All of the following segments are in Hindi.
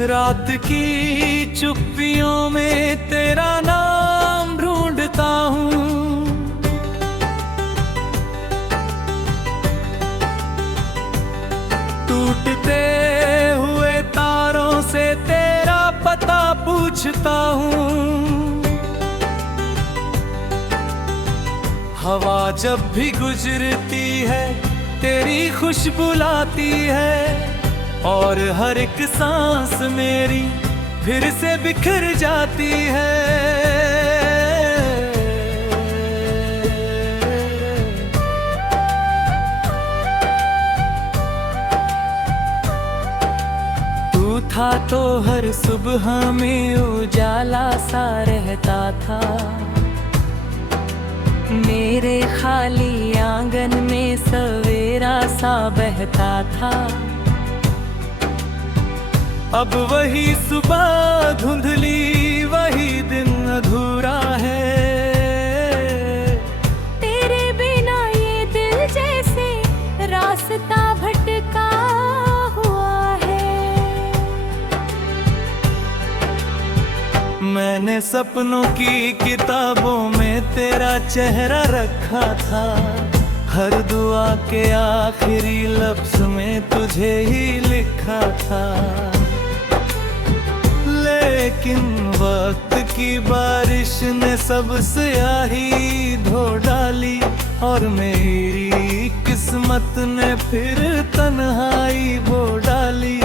रात की चुप्पियों में तेरा नाम ढूंढता हूँ। टूटते हुए तारों से तेरा पता पूछता हूँ। हवा जब भी गुजरती है तेरी खुशबू लाती है, और हर एक सांस मेरी फिर से बिखर जाती है। तू था तो हर सुबह में उजाला सा रहता था, मेरे खाली आंगन में सवेरा सा बहता था। अब वही सुबह धुंधली, वही दिन अधूरा है। तेरे बिना ये दिल जैसे रास्ता भटका हुआ है। मैंने सपनों की किताबों में तेरा चेहरा रखा था, हर दुआ के आखिरी लफ्ज में तुझे ही लिखा था। लेकिन वक्त की बारिश ने सब स्याही धो डाली, और मेरी किस्मत ने फिर तन्हाई बो डाली।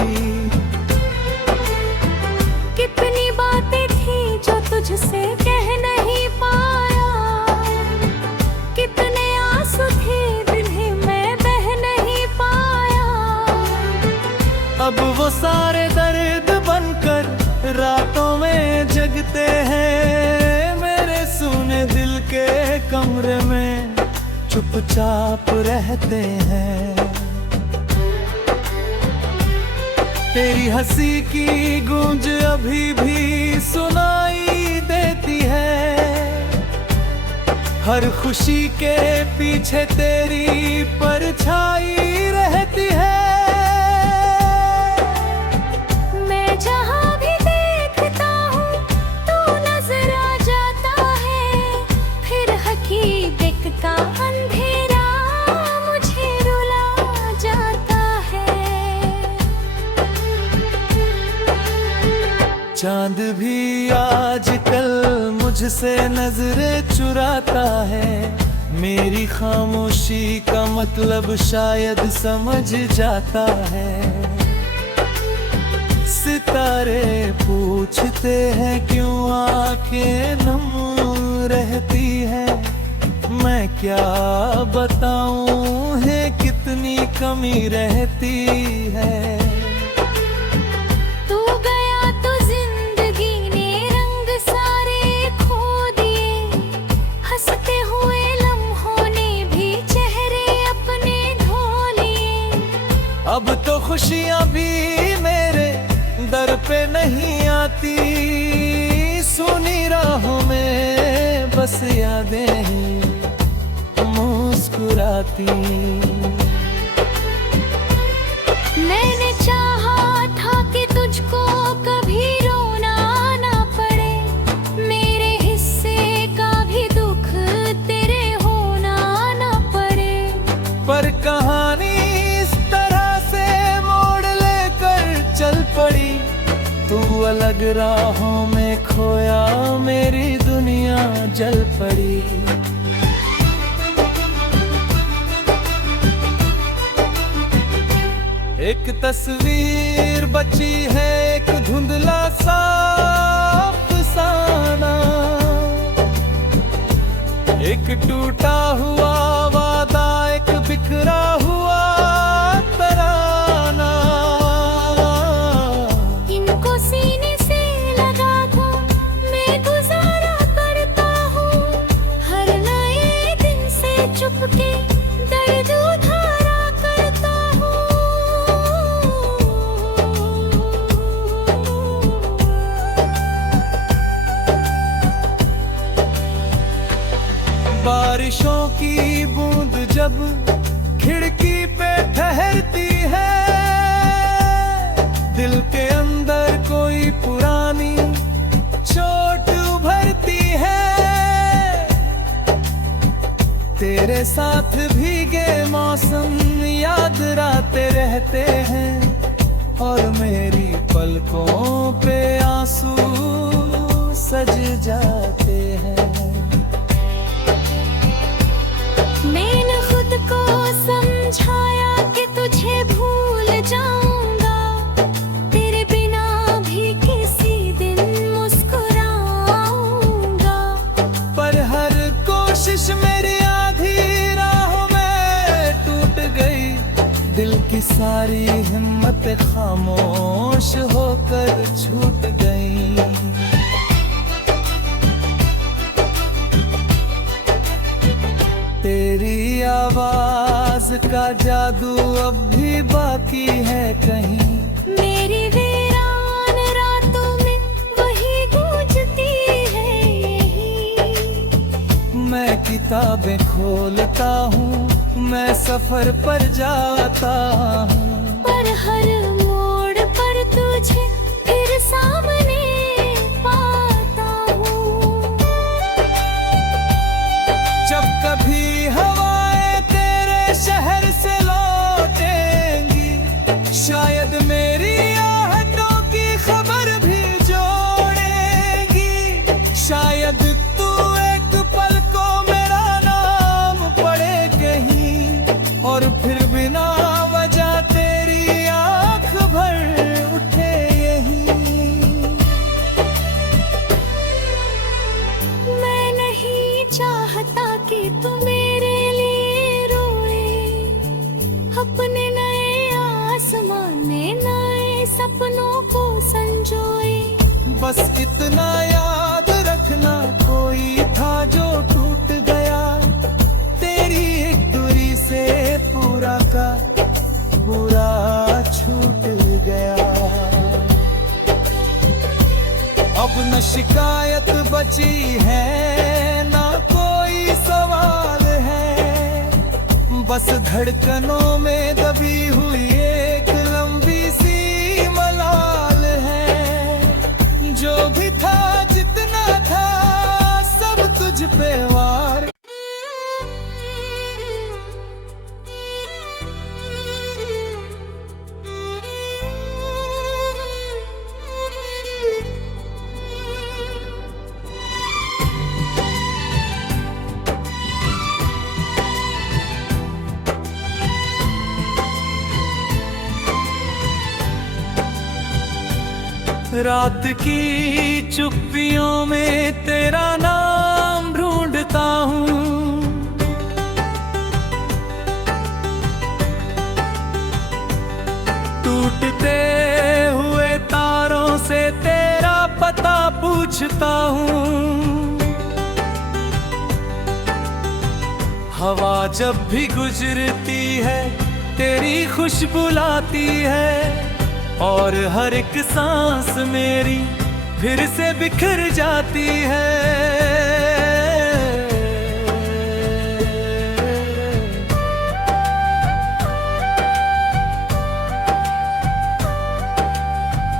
कितनी बातें थी जो तुझसे कह नहीं पाया, कितने आंसू थे जिन्हें मैं बह नहीं पाया। अब वो सारे दर्द बनकर रातों में जगते हैं, मेरे सूने दिल के कमरे में चुपचाप रहते हैं। तेरी हंसी की गूंज अभी भी सुनाई देती है, हर खुशी के पीछे तेरी परछाई रहती है। मैं जहाँ भी देखता हूँ तू नजर आ जाता है, फिर हकीकत का अंधेरा मुझे रुला जाता है। चांद भी आजकल मुझसे नजरें चुराता है, मेरी खामोशी का मतलब शायद समझ जाता है। सितारे पूछते हैं क्यों आंखें नम रहती है, मैं क्या बताऊं है कितनी कमी रहती है। तू गया तो जिंदगी ने रंग सारे खो दिए, हंसते हुए लम्हों ने भी चेहरे अपने धो लिए। अब तो खुशियां भी मेरे दर पे नहीं आती, सुनी राहों में बस यादें ही मुस्कुराती। मैंने चाहा था कि तुझको कभी रोना ना पड़े, मेरे हिस्से का भी दुख तेरे होना ना पड़े। पर कहानी इस तरह से मोड़ लेकर चल पड़ी, तू अलग राहों में खोया, मेरी दुनिया जल पड़ी। एक तस्वीर बची है, एक धुंधला सा अफसाना, एक टूटा हुआ वादा, एक बिखरा हुआ तराना। इनको सीने से लगा कर मैं गुजारा करता हूँ, हर नए दिन से चुपके दर्द उधारा करता हूँ। बारिशों की बूंद जब खिड़की पे ठहरती है, दिल के अंदर कोई पुरानी चोट उभरती है। तेरे साथ भीगे मौसम याद रातें रहते हैं, और मेरी पलकों पे आंसू सज जाते हैं। मैंने खुद को समझाया कि तुझे भूल जाऊंगा, तेरे बिना भी किसी दिन मुस्कुराऊंगा। पर हर कोशिश मेरी आधी राहों में टूट गई, दिल की सारी हिम्मत खामोश होकर छूट गई। तेरी आवाज का जादू अब भी बाकी है कहीं, मेरी वीरान रातों में वही गूंजती है यही। मैं किताबें खोलता हूँ, मैं सफर पर जाता हूँ, पर हर मोड़ पर तुझे फिर सामने पाता हूँ। जब कभी हवाएं तेरे शहर से लौटेंगी, शायद मेरी आहटों की खबर भी जोड़ेंगी। शायद तू एक पल को मेरा नाम पढ़े कहीं, और फिर बिना वजह तेरी आंख भर उठे यहीं। मैं नहीं चाहता कि तू मेरे लिए रोए, अपने नए आसमान में नए सपनों को संजोए। बस इतना याद रखना, कोई था जो टूट गया, तेरी एक दूरी से पूरा का पूरा छूट गया। अब न शिकायत बची है, ना कोई सवाल है, बस धड़कनों में दबी हुई एक लंबी सी मलाल है। जो भी था जितना था सब तुझ पे वार। रात की चुप्पियों में तेरा नाम ढूंढता हूँ, टूटते हुए तारों से तेरा पता पूछता हूँ। हवा जब भी गुजरती है तेरी खुशबू लाती है, और हर एक सांस मेरी फिर से बिखर जाती है।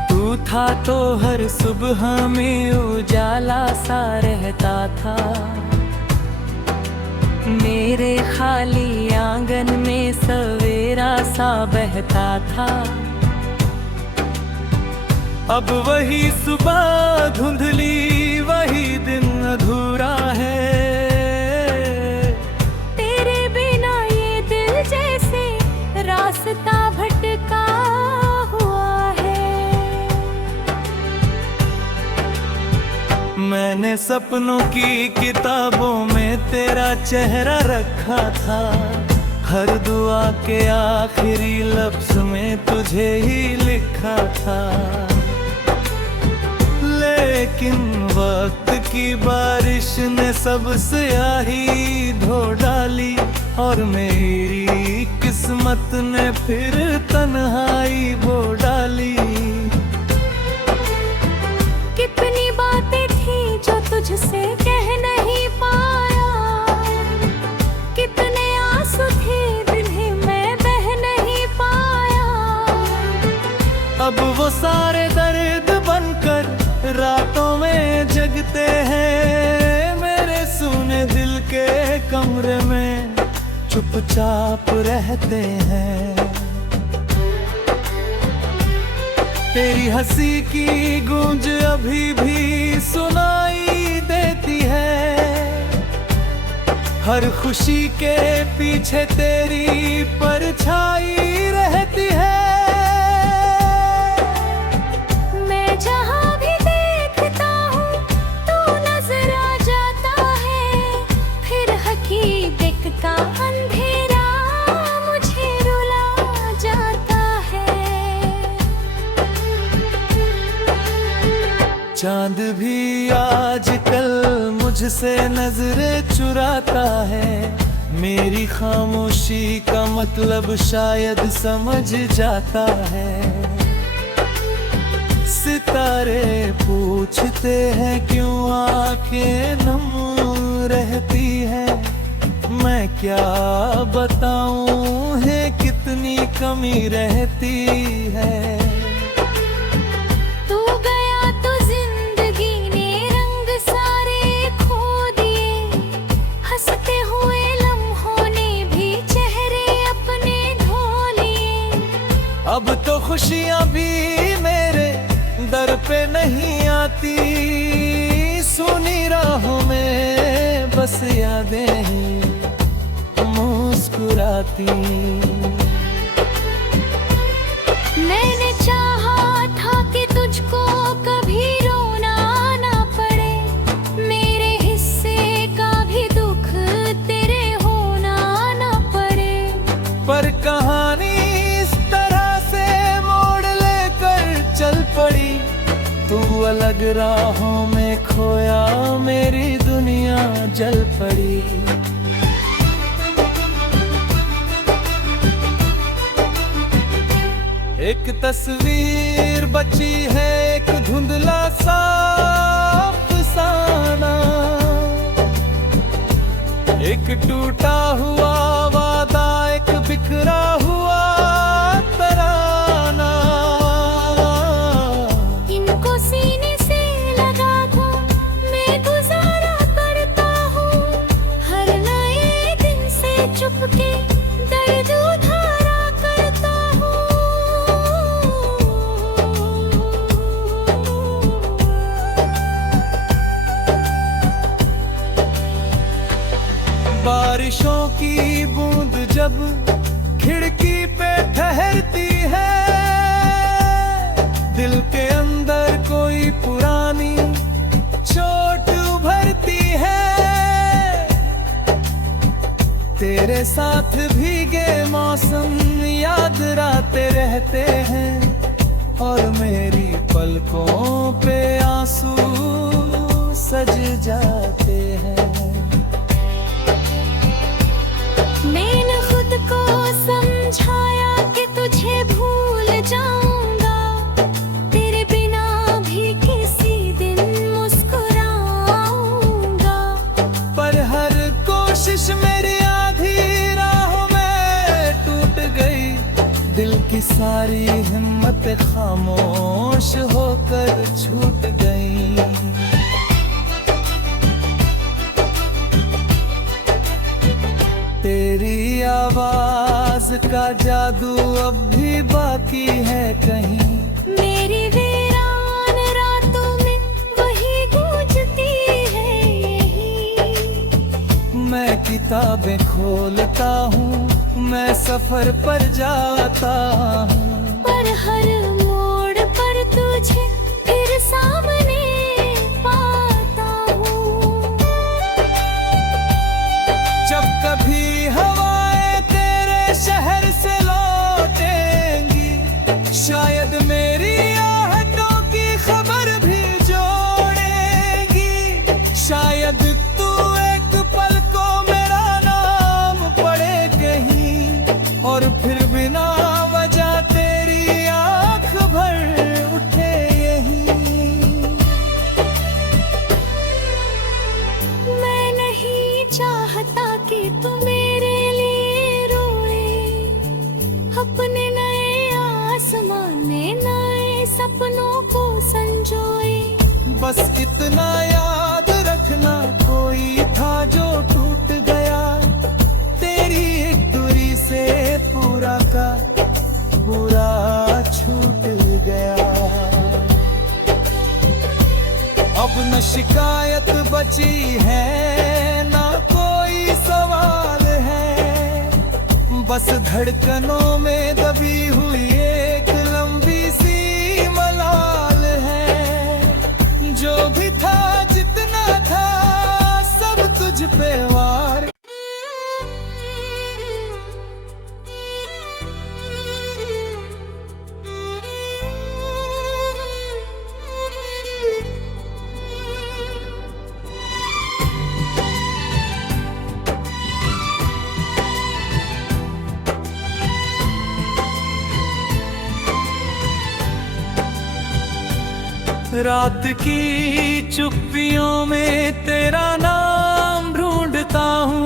तू था तो हर सुबह में उजाला सा रहता था, मेरे खाली आंगन में सवेरा सा बहता था। अब वही सुबह धुंधली, वही दिन अधूरा है। तेरे बिना ये दिल जैसे रास्ता भटका हुआ है। मैंने सपनों की किताबों में तेरा चेहरा रखा था, हर दुआ के आखिरी लफ्ज में तुझे ही लिखा था। लेकिन वक्त की बारिश ने सब स्याही धो डाली, और मेरी किस्मत ने फिर तन्हाई बो डाली। कितनी बातें थी जो तुझसे कह नहीं पाया, कितने आंसू थे जिन्हें मैं बह नहीं पाया। अब वो सारे दर्द बन के कमरे में चुपचाप रहते हैं। तेरी हंसी की गूंज अभी भी सुनाई देती है। हर खुशी के पीछे तेरी परछाई रहती है। मैं जहाँ भी देखता हूँ तू नजर आ जाता है। फिर हकीकत का अंधेरा मुझे रुला जाता है। चांद भी आजकल मुझसे नजरें चुराता है। मेरी खामोशी का मतलब शायद समझ जाता है। सितारे पूछते हैं क्यों आंखें नम रहती है। मैं क्या बताऊं है कितनी कमी रहती है। अब तो खुशियां भी मेरे दर पे नहीं आती। सुनी राहों में बस यादें ही मुस्कुराती। मैंने चाहा था कि तुझको कभी रोना ना पड़े। मेरे हिस्से का भी दुख तेरे होना ना पड़े। पर कहानी चल पड़ी। तू अलग राहों में खोया, मेरी दुनिया जल पड़ी। एक तस्वीर बची है, एक धुंधला सा अफसाना। एक टूटा हुआ वादा, एक बिखरा हुआ तराना। चुपके दर्द उधारा करता हूँ। बारिशों की बूंद जब खिड़की पे ठहरती है। दिल के अंदर कोई पुरानी चोट उभरती है। तेरे साथ भीगे मौसम याद रातें रहते हैं। और मेरी पलकों पे आंसू सज जाते हैं। मैंने खुद को समझाया कि तुझे भूल जाऊंगा। तेरे बिना भी किसी दिन मुस्कुराऊंगा। पर हर कोशिश मेरी दिल की सारी हिम्मत खामोश होकर छूट गई। तेरी आवाज का जादू अब भी बाकी है कहीं। मेरी वीरान रातों में वही गूंजती है यही। मैं किताबें खोलता हूँ, मैं सफर पर जाता हूँ। पर हर मोड़ पर तुझे फिर सामने पाता हूँ। जब कभी हवाएं तेरे शहर से लौटेंगी, शायद मेरी आहटों की खबर भी जोड़ेंगी। शायद तू एक पल को मेरा नाम पढ़े कहीं। और फिर बिना वजह तेरी आंख भर उठे यहीं। मैं नहीं चाहता कि तुम्हें शिकायत बची है, ना कोई सवाल है। बस धड़कनों में दबी हुई एक लंबी सी मलाल है। जो भी था जितना था सब तुझ पे वार। रात की चुप्पियों में तेरा नाम ढूंढता हूँ,